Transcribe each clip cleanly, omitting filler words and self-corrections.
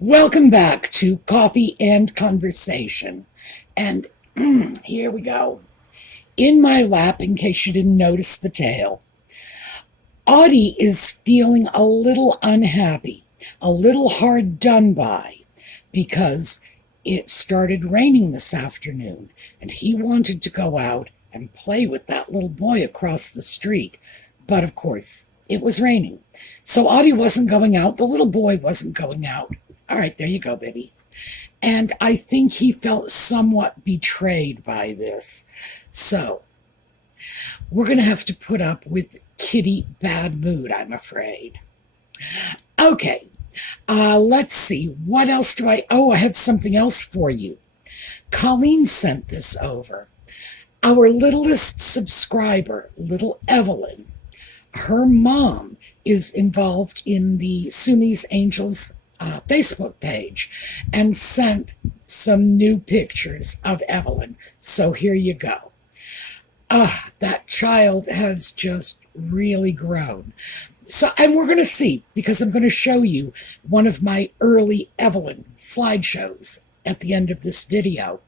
Welcome back to Coffee and Conversation. And here we go. In my lap, in case you didn't notice the tail, Audie is feeling a little unhappy, a little hard done by, because it started raining this afternoon, and he wanted to go out and play with that little boy across the street. But of course, it was raining. So Audie wasn't going out, the little boy wasn't going out. All right, there you go, baby. And I think he felt somewhat betrayed by this. So we're going to have to put up with kitty bad mood, I'm afraid. Okay, let's see. What else do I... Oh, I have something else for you. Colleen sent this over. Our littlest subscriber, little Evelyn, her mom is involved in the Sumi's Angels Facebook page and sent some new pictures of Evelyn. So here you go. That child has just really grown. So, and we're going to see, because I'm going to show you one of my early Evelyn slideshows at the end of this video.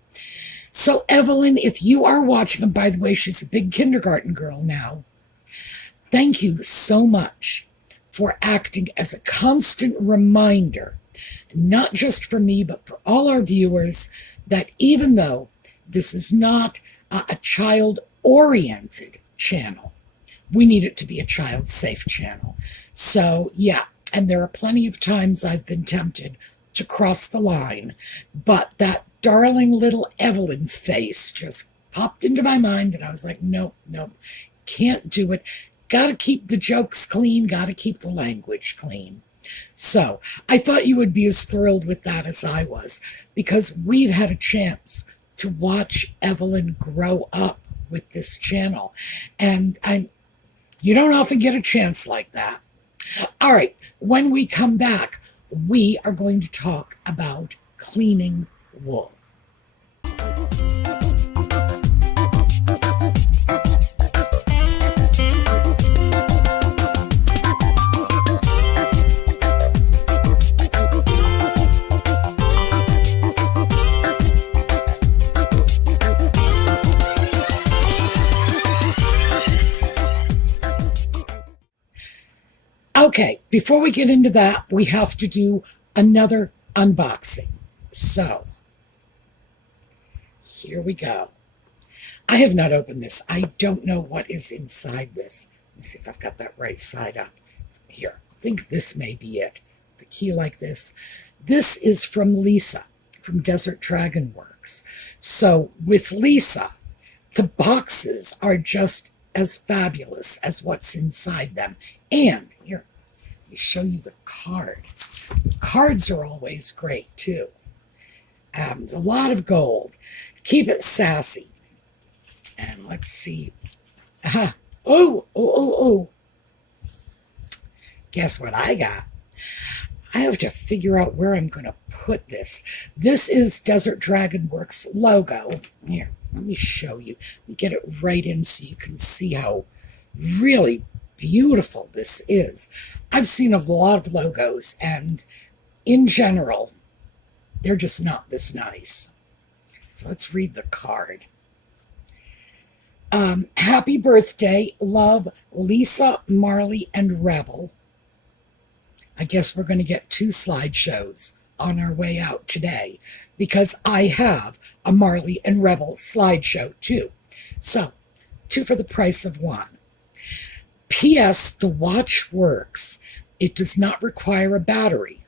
So Evelyn, if you are watching, and by the way, she's a big kindergarten girl now, thank you so much for acting as a constant reminder, not just for me, but for all our viewers, that even though this is not a child-oriented channel, we need it to be a child-safe channel. So, yeah, and there are plenty of times I've been tempted to cross the line, but that darling little Evelyn face just popped into my mind, and I was like, nope, can't do it. Got to keep the jokes clean, got to keep the language clean. So I thought you would be as thrilled with that as I was, because we've had a chance to watch Evelyn grow up with this channel. And you don't often get a chance like that. All right, when we come back, we are going to talk about cleaning wool. Okay, before we get into that, we have to do another unboxing. So, here we go. I have not opened this. I don't know what is inside this. Let me see if I've got that right side up. Here, I think this may be it. The key like this. This is from Lisa, from DesertDragonworks. So, with Lisa, the boxes are just as fabulous as what's inside them. And, here, let me show you the card. Cards are always great, too. A lot of gold. Keep it sassy. And let's see. Oh. Guess what I got? I have to figure out where I'm going to put this. This is DesertDragonworks logo. Here, let me show you. Let me get it right in so you can see how really beautiful this is. I've seen a lot of logos, and in general, they're just not this nice. So let's read the card. Happy birthday, love, Lisa, Marley, and Rebel. I guess we're going to get 2 slideshows on our way out today, because I have a Marley and Rebel slideshow too. So, 2 for the price of 1. P.S. The watch works. It does not require a battery.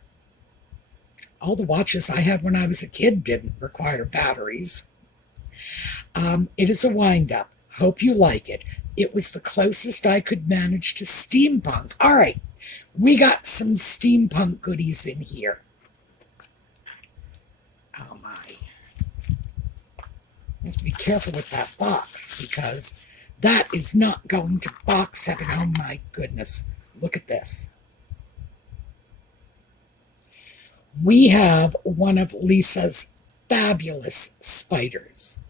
All the watches I had when I was a kid didn't require batteries. It is a wind-up. Hope you like it. It was the closest I could manage to steampunk. All right, we got some steampunk goodies in here. Oh my. You have to be careful with that box, because that is not going to box heaven. Oh my goodness. Look at this. We have one of Lisa's fabulous spiders.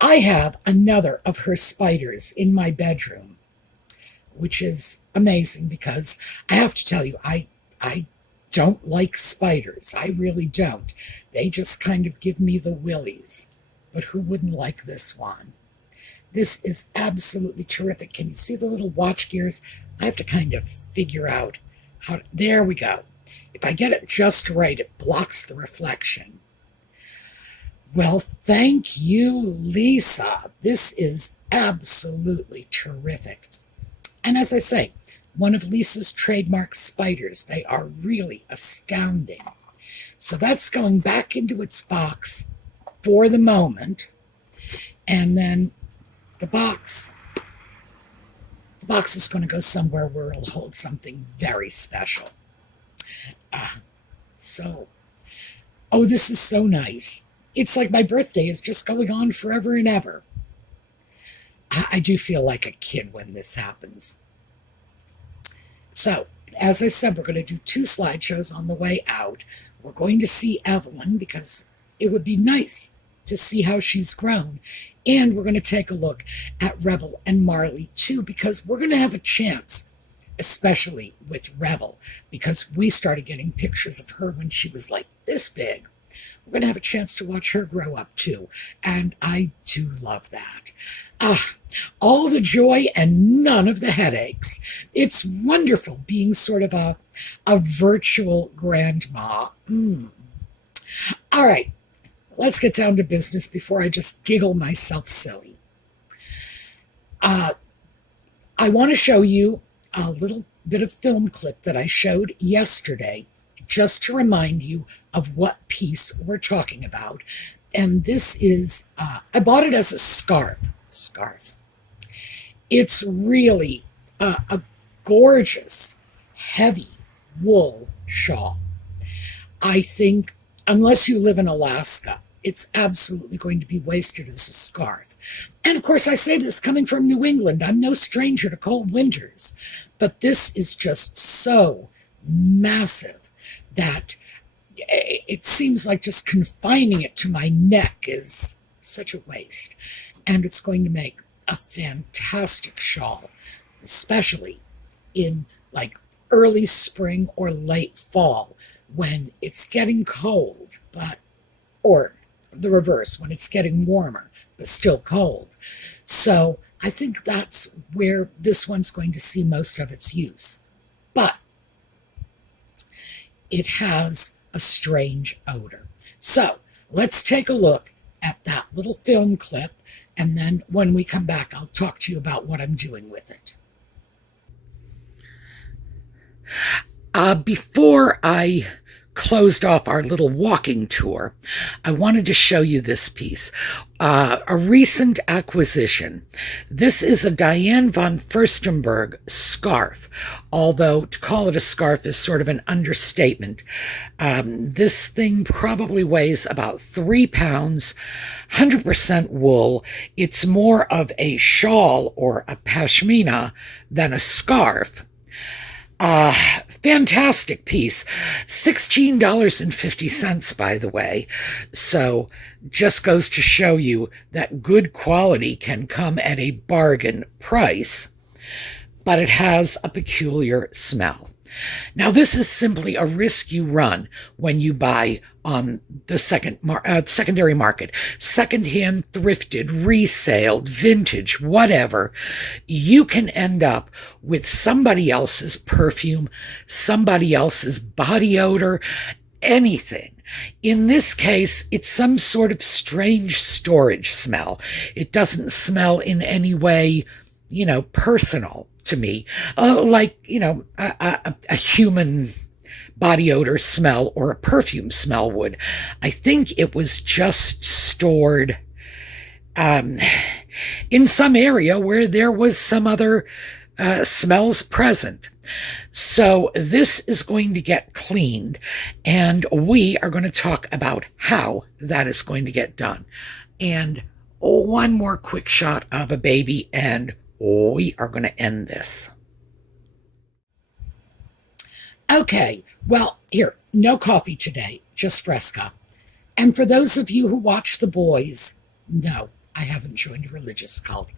I have another of her spiders in my bedroom, which is amazing, because I have to tell you, I don't like spiders. I really don't. They just kind of give me the willies. But who wouldn't like this one? This is absolutely terrific. Can you see the little watch gears? I have to kind of figure out how to, there we go. If I get it just right, it blocks the reflection. Well, thank you, Lisa. This is absolutely terrific. And as I say, one of Lisa's trademark spiders. They are really astounding. So that's going back into its box for the moment. And then the box is going to go somewhere where it'll hold something very special. Oh, this is so nice. It's like my birthday is just going on forever and ever. I do feel like a kid when this happens. So, as I said, we're going to do 2 slideshows on the way out. We're going to see Evelyn because it would be nice to see how she's grown. And we're going to take a look at Rebel and Marley too, because we're going to have a chance, especially with Rebel, because we started getting pictures of her when she was like this big. We're going to have a chance to watch her grow up too, and I do love that. All the joy and none of the headaches. It's wonderful being sort of a virtual grandma. All right, let's get down to business before I just giggle myself silly. I want to show you a little bit of film clip that I showed yesterday, just to remind you of what piece we're talking about. And this is, I bought it as a scarf. It's really a gorgeous, heavy wool shawl. I think, unless you live in Alaska, it's absolutely going to be wasted as a scarf. And of course, I say this coming from New England. I'm no stranger to cold winters. But this is just so massive that it seems like just confining it to my neck is such a waste. And it's going to make a fantastic shawl, especially in like early spring or late fall when it's getting cold, or the reverse, when it's getting warmer, but still cold. So I think that's where this one's going to see most of its use. But it has a strange odor. So let's take a look at that little film clip, and then when we come back, I'll talk to you about what I'm doing with it. Before I closed off our little walking tour, I wanted to show you this piece, a recent acquisition. This is a Diane von Furstenberg scarf, although to call it a scarf is sort of an understatement. This thing probably weighs about 3 pounds, 100% wool. It's more of a shawl or a pashmina than a scarf. Fantastic piece. $16.50, by the way. So just goes to show you that good quality can come at a bargain price, but it has a peculiar smell. Now, this is simply a risk you run when you buy on the secondary market, secondhand, thrifted, resale, vintage, whatever. You can end up with somebody else's perfume, somebody else's body odor, anything. In this case, it's some sort of strange storage smell. It doesn't smell in any way, personal to me, like, a human body odor smell or a perfume smell would. I think it was just stored in some area where there was some other smells present. So this is going to get cleaned, and we are going to talk about how that is going to get done. And one more quick shot of a baby, and we are going to end this. Okay, well, here, no coffee today, just Fresca. And for those of you who watch The Boys, no, I haven't joined a religious cult.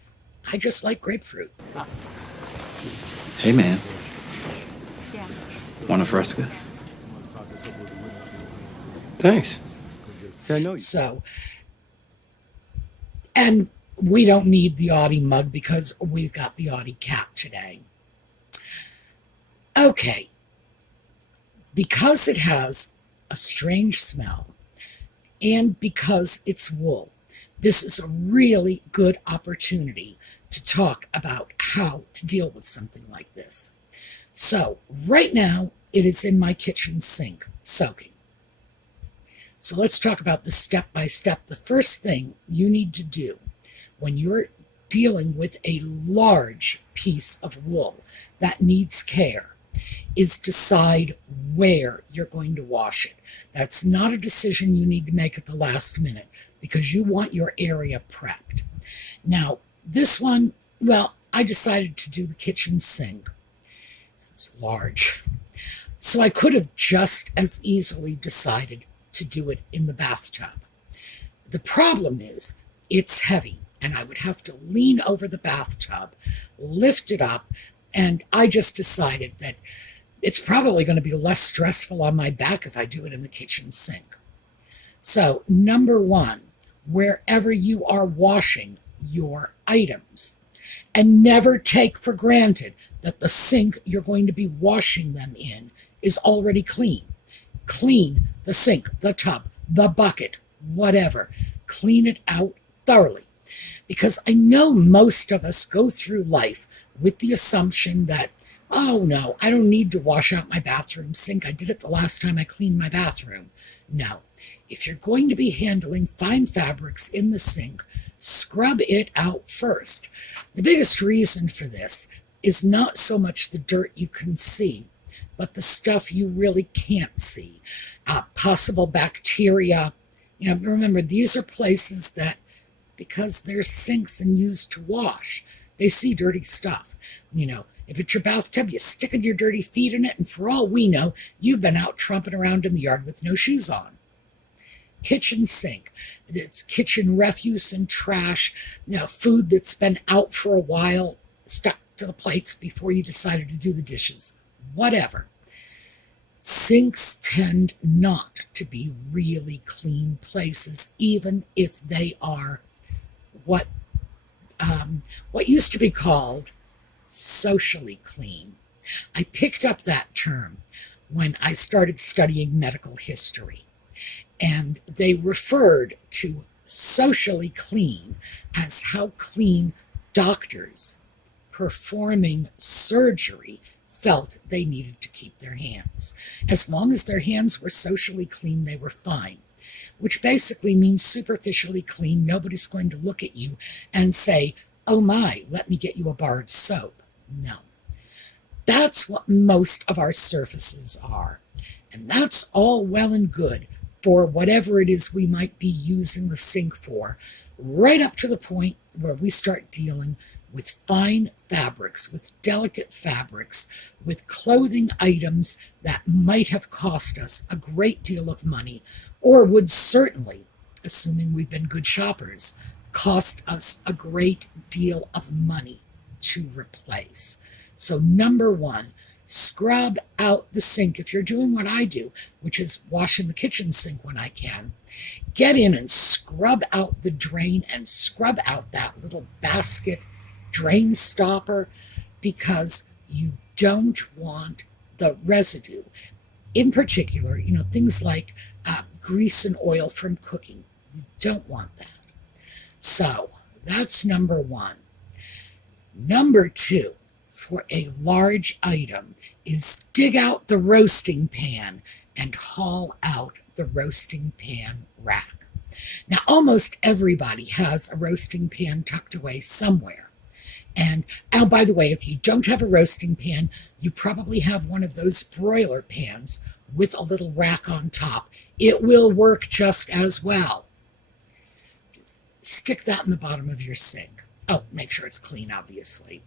I just like grapefruit. Hey, man. Yeah. Want a Fresca? Thanks. Yeah, I know you. So, and we don't need the Audie mug because we've got the Audie cat today. Okay, because it has a strange smell and because it's wool, this is a really good opportunity to talk about how to deal with something like this. So, right now, it is in my kitchen sink, soaking. So, let's talk about the step by step. The first thing you need to do when you're dealing with a large piece of wool that needs care is decide where you're going to wash it. That's not a decision you need to make at the last minute because you want your area prepped. Now, this one, well, I decided to do the kitchen sink. It's large. So I could have just as easily decided to do it in the bathtub. The problem is it's heavy, and I would have to lean over the bathtub, lift it up, and I just decided that it's probably going to be less stressful on my back if I do it in the kitchen sink. So, number one, wherever you are washing your items, and never take for granted that the sink you're going to be washing them in is already clean. Clean the sink, the tub, the bucket, whatever. Clean it out thoroughly. Because I know most of us go through life with the assumption that, oh no, I don't need to wash out my bathroom sink. I did it the last time I cleaned my bathroom. No. If you're going to be handling fine fabrics in the sink, scrub it out first. The biggest reason for this is not so much the dirt you can see, but the stuff you really can't see. Possible bacteria. Remember, these are places that, because they're sinks and used to wash, they see dirty stuff. If it's your bathtub, you stick your dirty feet in it, and for all we know, you've been out tromping around in the yard with no shoes on. Kitchen sink. It's kitchen refuse and trash, food that's been out for a while, stuck to the plates before you decided to do the dishes, whatever. Sinks tend not to be really clean places, even if they are what used to be called socially clean. I picked up that term when I started studying medical history, and they referred to socially clean as how clean doctors performing surgery felt they needed to keep their hands. As long as their hands were socially clean, they were fine, which basically means superficially clean. Nobody's going to look at you and say, oh my, let me get you a bar of soap. No. That's what most of our surfaces are. And that's all well and good for whatever it is we might be using the sink for, right up to the point where we start dealing with fine fabrics, with delicate fabrics, with clothing items that might have cost us a great deal of money, or would certainly, assuming we've been good shoppers, cost us a great deal of money to replace. So number one, scrub out the sink. If you're doing what I do, which is washing the kitchen sink when I can, get in and scrub out the drain and scrub out that little basket drain stopper, because you don't want the residue. In particular, things like grease and oil from cooking. You don't want that. So that's number one. Number two, for a large item, is dig out the roasting pan and haul out the roasting pan rack. Now, almost everybody has a roasting pan tucked away somewhere. And by the way, if you don't have a roasting pan, you probably have one of those broiler pans with a little rack on top. It will work just as well. Stick that in the bottom of your sink. Oh, make sure it's clean, obviously.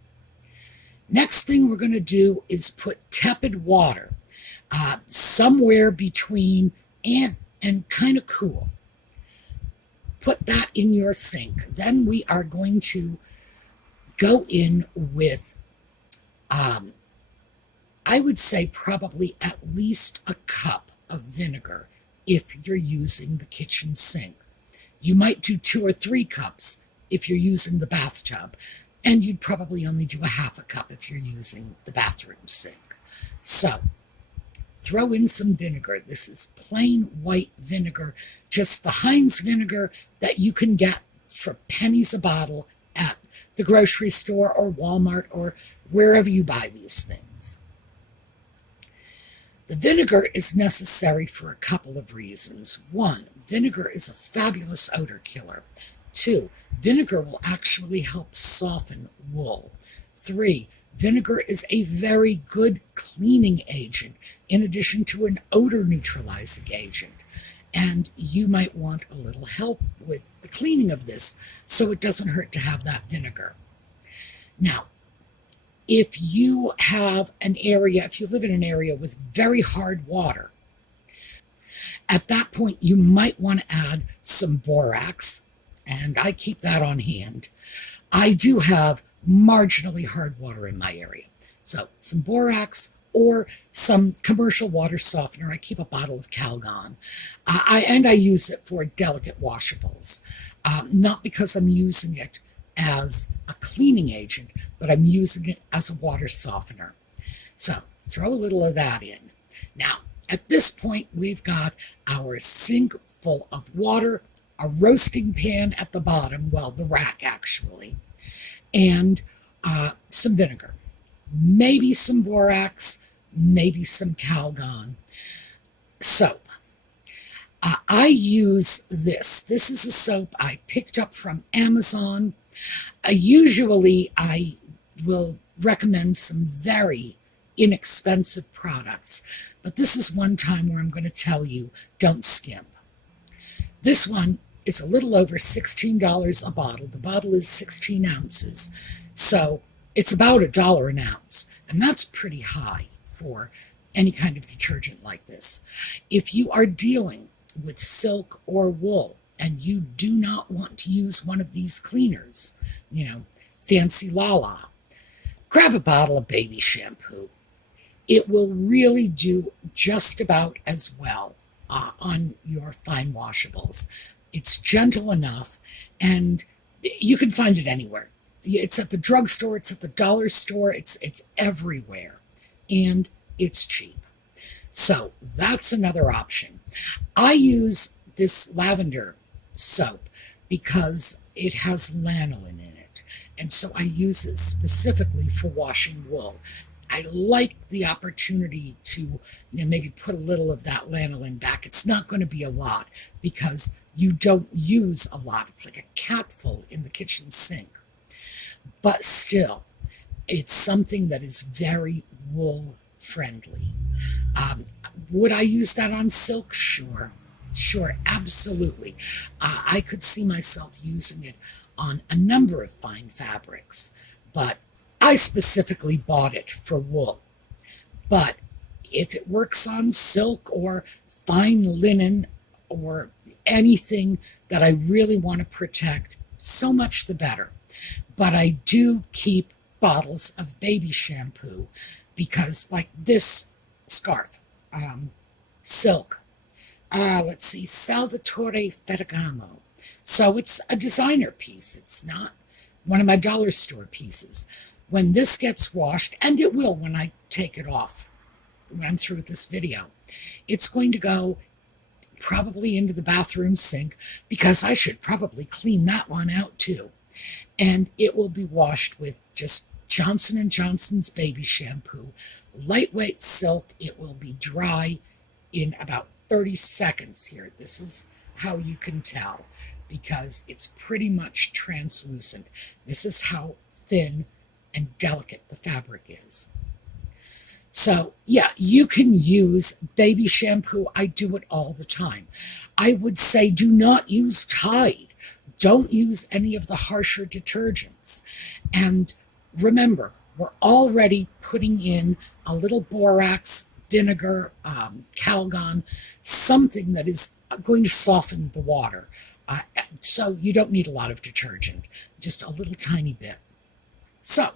Next thing we're going to do is put tepid water somewhere between and kind of cool. Put that in your sink. Then we are going to go in with, I would say probably at least a cup of vinegar if you're using the kitchen sink. You might do 2 or 3 cups if you're using the bathtub, and you'd probably only do a half a cup if you're using the bathroom sink. So, throw in some vinegar. This is plain white vinegar, just the Heinz vinegar that you can get for pennies a bottle at the grocery store or Walmart or wherever you buy these things. The vinegar is necessary for a couple of reasons. 1, vinegar is a fabulous odor killer. 2, vinegar will actually help soften wool. 3, vinegar is a very good cleaning agent in addition to an odor neutralizing agent. And you might want a little help with the cleaning of this, so it doesn't hurt to have that vinegar. Now, if you live in an area with very hard water, at that point you might want to add some borax, and I keep that on hand. I do have marginally hard water in my area, so some borax or some commercial water softener. I keep a bottle of Calgon, and I use it for delicate washables, not because I'm using it as a cleaning agent, but I'm using it as a water softener. So throw a little of that in. Now, at this point, we've got our sink full of water, a roasting pan at the bottom, well, the rack actually, and some vinegar, maybe some borax, maybe some Calgon. Soap. I use this. This is a soap I picked up from Amazon. Usually I will recommend some very inexpensive products, but this is one time where I'm going to tell you, don't skimp. This one is a little over $16 a bottle. The bottle is 16 ounces, so it's about $1 an ounce, and that's pretty high for any kind of detergent like this. If you are dealing with silk or wool, and you do not want to use one of these cleaners, Fancy Lala, grab a bottle of baby shampoo. It will really do just about as well on your fine washables. It's gentle enough, and you can find it anywhere. It's at the drugstore, it's at the dollar store, it's everywhere, and it's cheap. So that's another option. I use this lavender soap because it has lanolin in it, and so I use it specifically for washing wool. I like the opportunity to maybe put a little of that lanolin back. It's not going to be a lot because you don't use a lot. It's like a capful in the kitchen sink. But still, it's something that is very wool friendly. Would I use that on silk? Sure, absolutely. I could see myself using it on a number of fine fabrics, but I specifically bought it for wool. But if it works on silk or fine linen or anything that I really want to protect, so much the better. But I do keep bottles of baby shampoo because, like this scarf, silk, let's see, Salvatore Ferragamo. So it's a designer piece. It's not one of my dollar store pieces. When this gets washed, and it will when I take it off, when I'm through with this video, it's going to go probably into the bathroom sink because I should probably clean that one out too. And it will be washed with just Johnson & Johnson's baby shampoo, lightweight silk. It will be dry in about 30 seconds here. This is how you can tell because it's pretty much translucent. This is how thin and delicate the fabric is. So yeah, you can use baby shampoo. I do it all the time. I would say do not use Tide. Don't use any of the harsher detergents. And remember, we're already putting in a little borax, vinegar, Calgon, something that is going to soften the water. So you don't need a lot of detergent, just a little tiny bit. So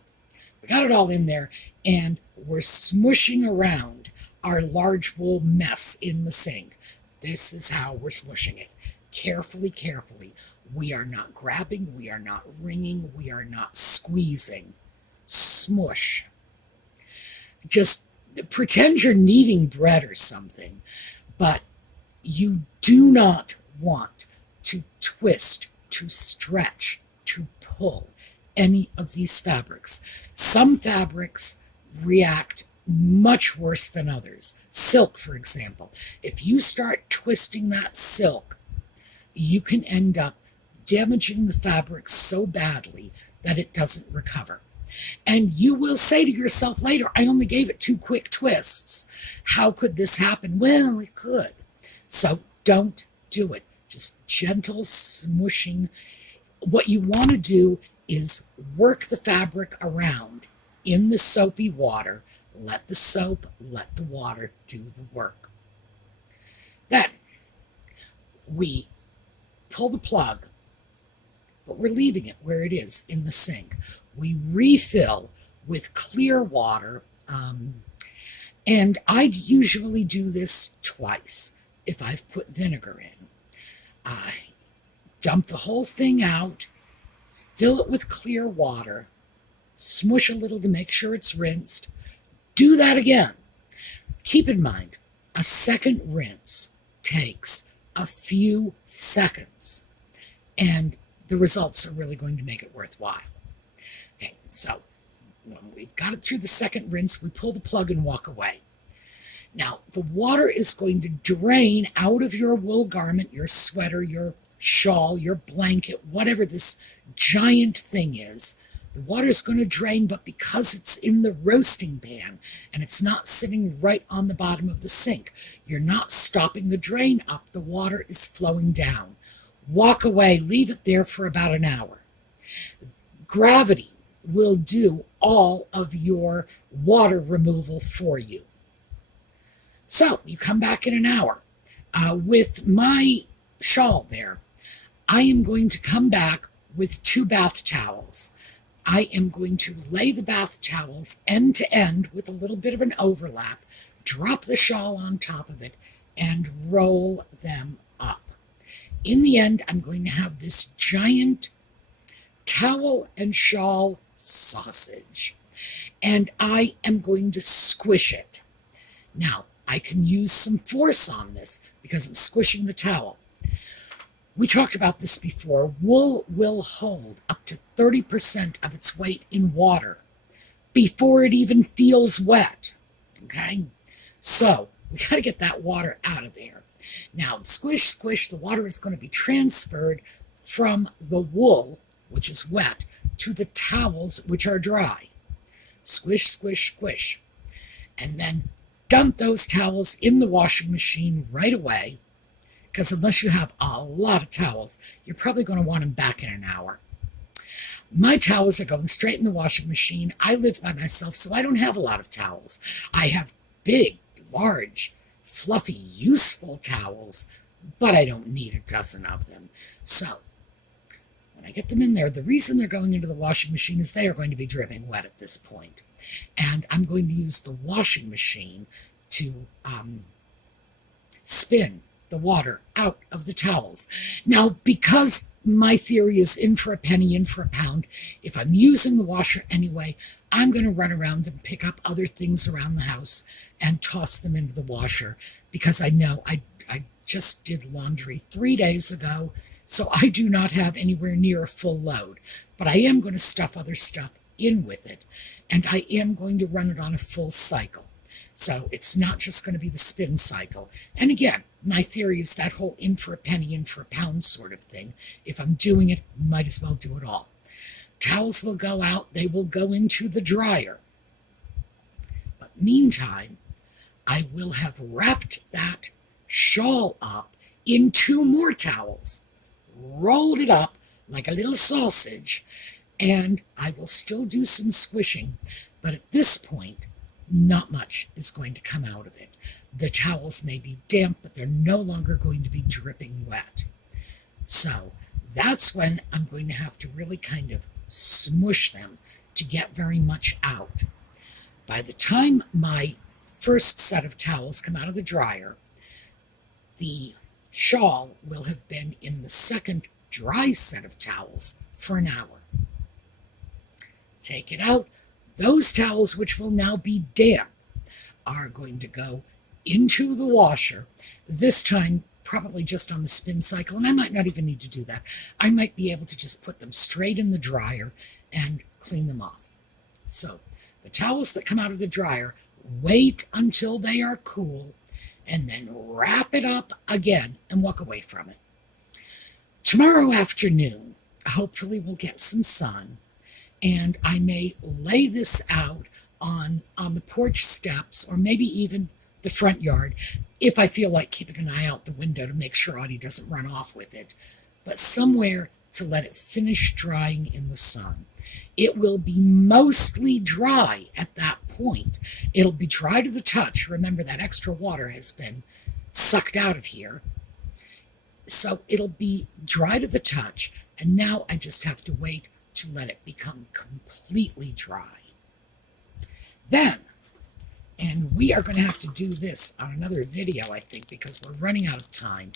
we got it all in there, and we're smushing around our large wool mess in the sink. This is how we're smushing it. Carefully, carefully. We are not grabbing, we are not wringing, we are not squeezing. Smush. Just pretend you're kneading bread or something, but you do not want to twist, to stretch, to pull any of these fabrics. Some fabrics react much worse than others. Silk, for example. If you start twisting that silk, you can end up damaging the fabric so badly that it doesn't recover. And you will say to yourself later, I only gave it 2 quick twists. How could this happen? Well, it could. So don't do it. Just gentle smushing. What you want to do is work the fabric around in the soapy water. Let the soap, let the water do the work. Then we pull the plug, but we're leaving it where it is in the sink. We refill with clear water, and I usually do this twice if I've put vinegar in. Dump the whole thing out, fill it with clear water, smush a little to make sure it's rinsed, do that again. Keep in mind, a second rinse takes a few seconds, and the results are really going to make it worthwhile. Okay, so when we've got it through the second rinse, we pull the plug and walk away. Now, the water is going to drain out of your wool garment, your sweater, your shawl, your blanket, whatever this giant thing is. The water is going to drain, but because it's in the roasting pan and it's not sitting right on the bottom of the sink, you're not stopping the drain up. The water is flowing down. Walk away, leave it there for about an hour. Gravity will do all of your water removal for you. So you come back in an hour. With my shawl there, I am going to come back with 2 bath towels. I am going to lay the bath towels end to end with a little bit of an overlap, drop the shawl on top of it, and roll them up. In the end, I'm going to have this giant towel and shawl sausage, and I am going to squish it. Now, I can use some force on this because I'm squishing the towel. We talked about this before. Wool will hold up to 30% of its weight in water before it even feels wet. Okay? So, we got to get that water out of there. Now, squish, squish, the water is going to be transferred from the wool, which is wet, to the towels, which are dry. Squish, squish, squish. And then dump those towels in the washing machine right away, because unless you have a lot of towels, you're probably going to want them back in an hour. My towels are going straight in the washing machine. I live by myself, so I don't have a lot of towels. I have big, large, fluffy, useful towels, but I don't need a dozen of them. So, when I get them in there, the reason they're going into the washing machine is they are going to be dripping wet at this point. And I'm going to use the washing machine to spin the water out of the towels. Now, because my theory is in for a penny, in for a pound, if I'm using the washer anyway, I'm going to run around and pick up other things around the house and toss them into the washer, because I know I just did laundry 3 days ago, so I do not have anywhere near a full load. But I am going to stuff other stuff in with it, and I am going to run it on a full cycle. So it's not just going to be the spin cycle. And again, my theory is that whole in for a penny, in for a pound sort of thing. If I'm doing it, might as well do it all. Towels will go out. They will go into the dryer. But meantime, I will have wrapped that shawl up in 2 more towels, rolled it up like a little sausage, and I will still do some squishing. But at this point, not much is going to come out of it. The towels may be damp, but they're no longer going to be dripping wet. So that's when I'm going to have to really kind of smush them to get very much out. By the time my first set of towels come out of the dryer, The shawl will have been in the second dry set of towels for an hour. Take it out. Those towels, which will now be damp, are going to go into the washer, this time probably just on the spin cycle, and I might not even need to do that. I might be able to just put them straight in the dryer and clean them off. So the towels that come out of the dryer, wait until they are cool, and then wrap it up again and walk away from it. Tomorrow afternoon, hopefully we'll get some sun, and I may lay this out on the porch steps, or maybe even the front yard, if I feel like keeping an eye out the window to make sure Audie doesn't run off with it, but somewhere to let it finish drying in the sun. It will be mostly dry at that point. It'll be dry to the touch. Remember, that extra water has been sucked out of here. So it'll be dry to the touch, and now I just have to wait to let it become completely dry. Then, and we are going to have to do this on another video, I think, because we're running out of time,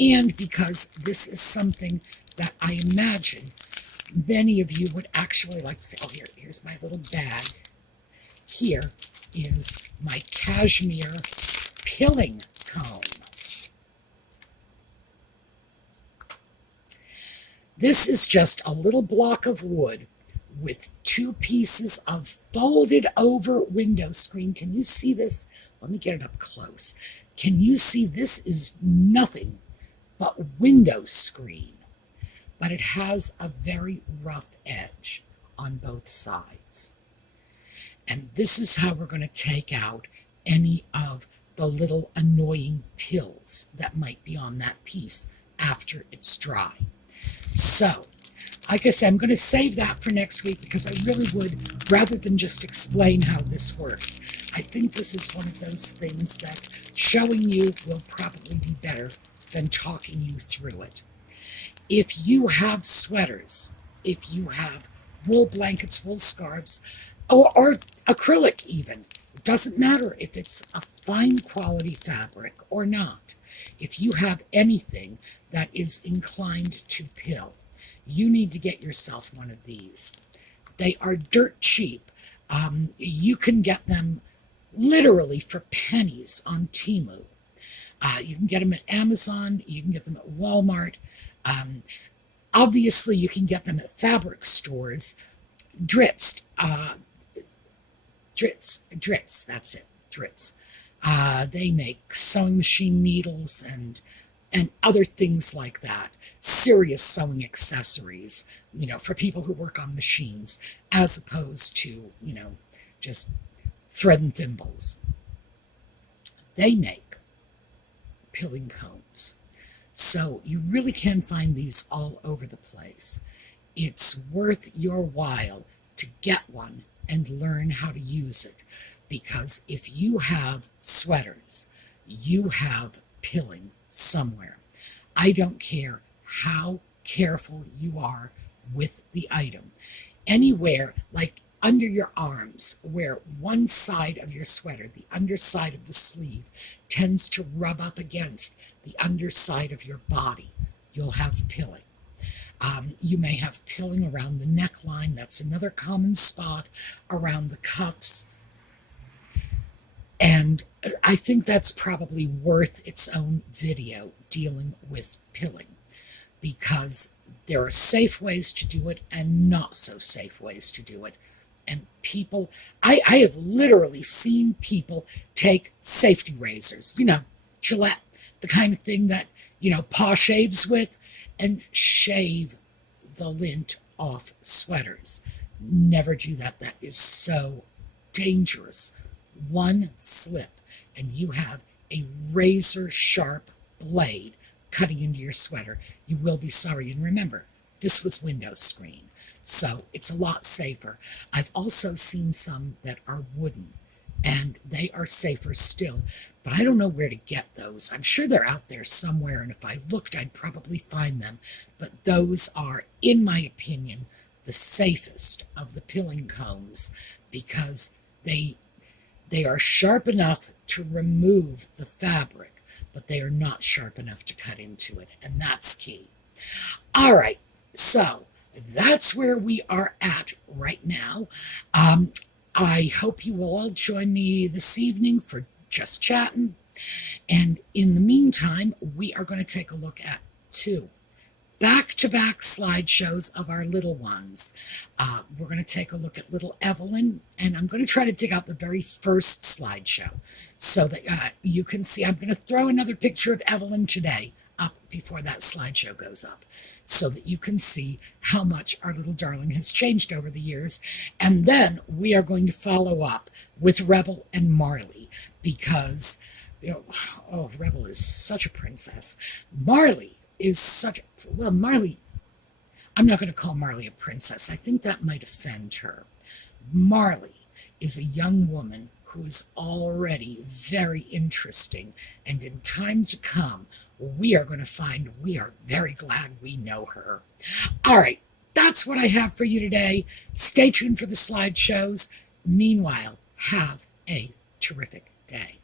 and because this is something that I imagine many of you would actually like to see. Oh, here's my little bag. Here is my cashmere pilling comb. This is just a little block of wood with 2 pieces of folded over window screen. Can you see this? Let me get it up close. Can you see this is nothing but window screen, but it has a very rough edge on both sides. And this is how we're going to take out any of the little annoying pills that might be on that piece after it's dry. So, like I said, I'm going to save that for next week because I really would, rather than just explain how this works. I think this is one of those things that showing you will probably be better than talking you through it. If you have sweaters, if you have wool blankets, wool scarves, or acrylic even, it doesn't matter if it's a fine quality fabric or not. If you have anything that is inclined to pill, you need to get yourself one of these. They are dirt cheap. You can get them literally for pennies on Temu. You can get them at Amazon. You can get them at Walmart. Obviously, you can get them at fabric stores. Dritz, that's it, Dritz. They make sewing machine needles and other things like that. Serious sewing accessories, for people who work on machines, as opposed to, just thread and thimbles. They make pilling combs. So you really can find these all over the place. It's worth your while to get one and learn how to use it. Because if you have sweaters, you have pilling somewhere. I don't care how careful you are with the item. Anywhere, like under your arms, where one side of your sweater, the underside of the sleeve, tends to rub up against the underside of your body, you'll have pilling. You may have pilling around the neckline. That's another common spot, around the cuffs. And I think that's probably worth its own video, dealing with pilling, because there are safe ways to do it and not so safe ways to do it. And people, I have literally seen people take safety razors, Gillette, the kind of thing that, Pa shaves with, and shave the lint off sweaters. Never do that. That is so dangerous. One slip, and you have a razor-sharp blade cutting into your sweater. You will be sorry. And remember, this was window screen, so it's a lot safer. I've also seen some that are wooden, and they are safer still, but I don't know where to get those. I'm sure they're out there somewhere, and if I looked, I'd probably find them. But those are, in my opinion, the safest of the pilling combs, because they are sharp enough to remove the fabric, but they are not sharp enough to cut into it, and that's key. All right, so that's where we are at right now. I hope you will all join me this evening for just chatting. And in the meantime, we are going to take a look at 2 back-to-back slideshows of our little ones. We're going to take a look at little Evelyn, and I'm going to try to dig out the very first slideshow so that you can see. I'm going to throw another picture of Evelyn today up before that slideshow goes up so that you can see how much our little darling has changed over the years. And then we are going to follow up with Rebel and Marley because, Rebel is such a princess. Marley is Marley, I'm not going to call Marley a princess. I think that might offend her. Marley is a young woman who is already very interesting, and in time to come, we are going to find we are very glad we know her. All right, that's what I have for you today. Stay tuned for the slideshows. Meanwhile, have a terrific day.